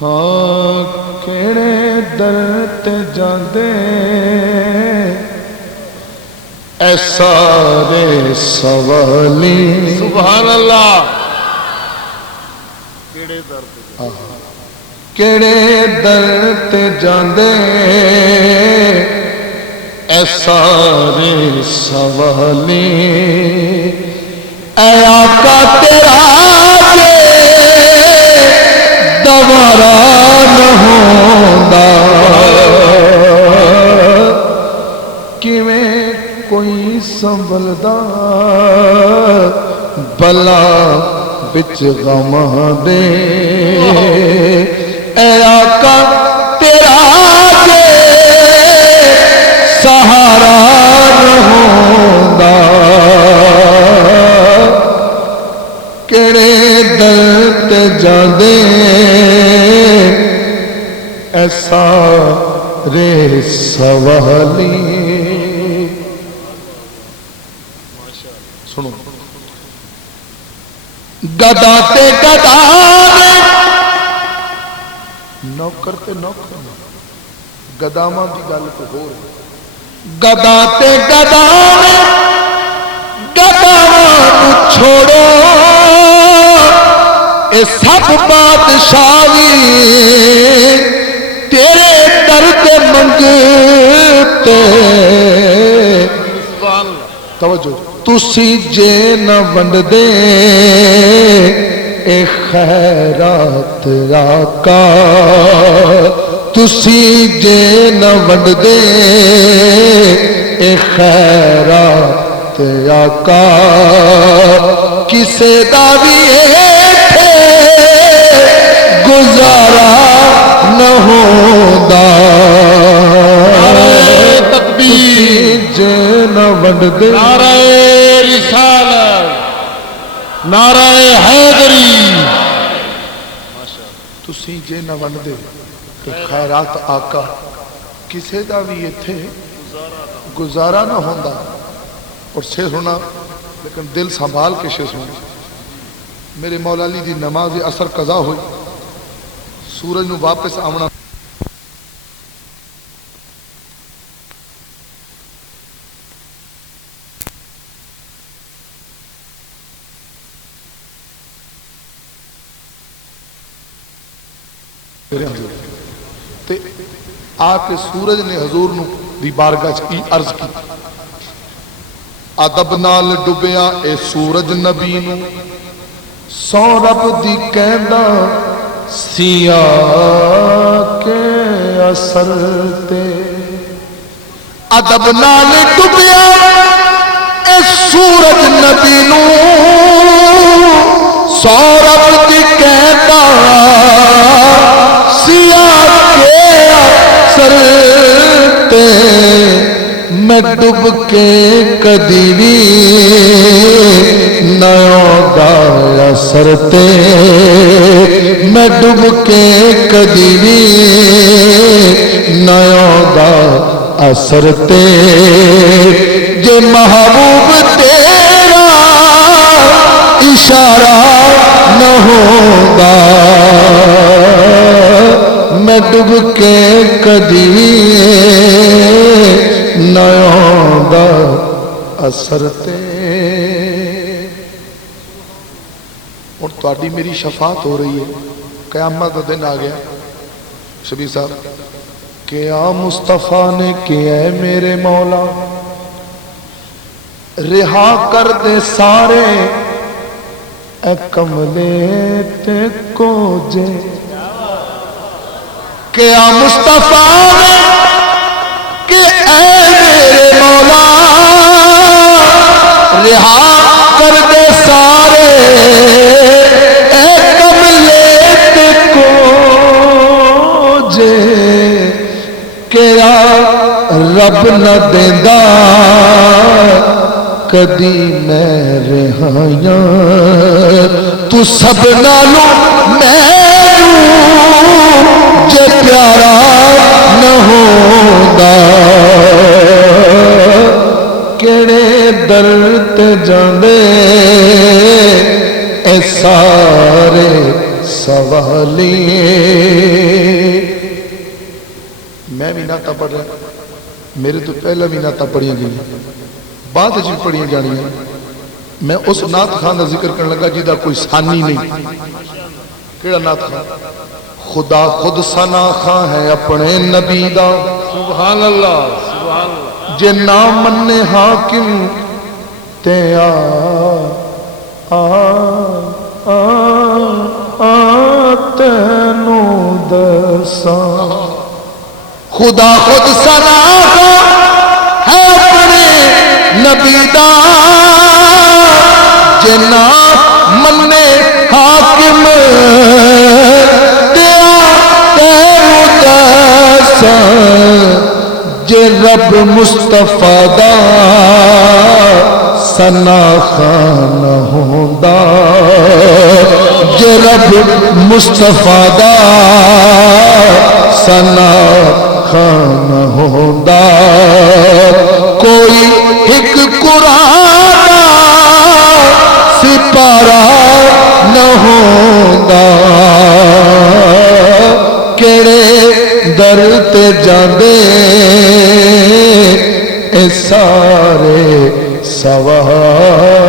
ہاں کیڑے در تے جاندے اے سارے سوالی سبحان اللہ کیڑے در کیڑے در تے جاندے اے سارے سوالی اے آقا تیرا جے دوبارہ نہ ہوندا کیویں کوئی سنبھلدا بلا بچ غم دے اے آقا تیرا جے سہارا نہ ہوندا کیڑے در تے جاندے اے سارے سوالی سنو گدا تے گدا نوکر تے نوکر گداواں دی گل تو ہو رہی گدا تے گدا گداواں چھوڑو اے سب بادشاہی تیرے در تے منگتے توجہ تسی جے نہ ونڈ دے اے خیرات آقا تسی جے نہ ونڈ دے اے خیرات آقا کسے دا بھی ایتھے گزارا نہ ہوندا تکبیر جے نہ ونڈ دے نعرہ رسالت نعرہ حیدری تسی جے نہ ونڈ دے کہ خیرات آقا کسے دا بھی ایتھے گزارا نہ ہوندا اور سے سنا لیکن دل سنبھال کے سے سنا میرے مولا علی دی نماز اثر قضا ہوئی سورج نو واپس آمنا تے آ کے سورج نے حضور نو دی بارگاہ کی عرض کی ادب نال ڈبیا اے سورج نبی نو سو رب دی کہندا سیا کے اثر تے ادب نال ڈبیا اے سورج نبی نو سو رب دی کہندا سیا کے اثر تے میں ڈب کے کدی بھی نیوں دا اثر تے میں ڈب کے کدی بھی نیوں دا اثر تے جے محبوب تیرا اشارہ نہ ہوگا میں ڈب کے کدی نیوں دا اثر تے اور تواڈی میری شفاعت ہو رہی ہے قیامت کا دن آ گیا شبیر صاحب کیا مصطفیٰ نے کیا ہے میرے مولا رہا کر دے سارے اے کملے تے کو جے کیا مصطفیٰ نے کہ اے میرے مولا رہا کر دے سارے اے کملے تے کو جے کیا رب نہ دیندا کدی میں رہائیاں تو سب نالوں میں جے پیارا نہ ہوندا کیڑے در تے جاندے اے سارے سوالیے میں بھی نعتاں پڑھ رہا میرے تو پہلے بھی نعتاں پڑھیاں گئی بعد جی پڑھیاں جانی ہیں میں اس نعت خان کا ذکر کرنے لگا جی دا کوئی ثانی نہیں کیڑا نعت خان خدا خود ثنا خان ہے اپنے نبی دا سبحان اللہ سبحان اللہ جے نہ منے حاکم تے تینوں دساں خدا خود ثنا خان ہے اپنے نبی دا جے نہ منے حاکم تینوں دساں جے رب مصطفیٰ دا ثنا خان ہوندا جے رب مصطفیٰ دا ثنا خان ہوندا کوئی ایک قرآن سپارہ نہ ہوندا کیڑے در تے جاندے اے سارے سوالیے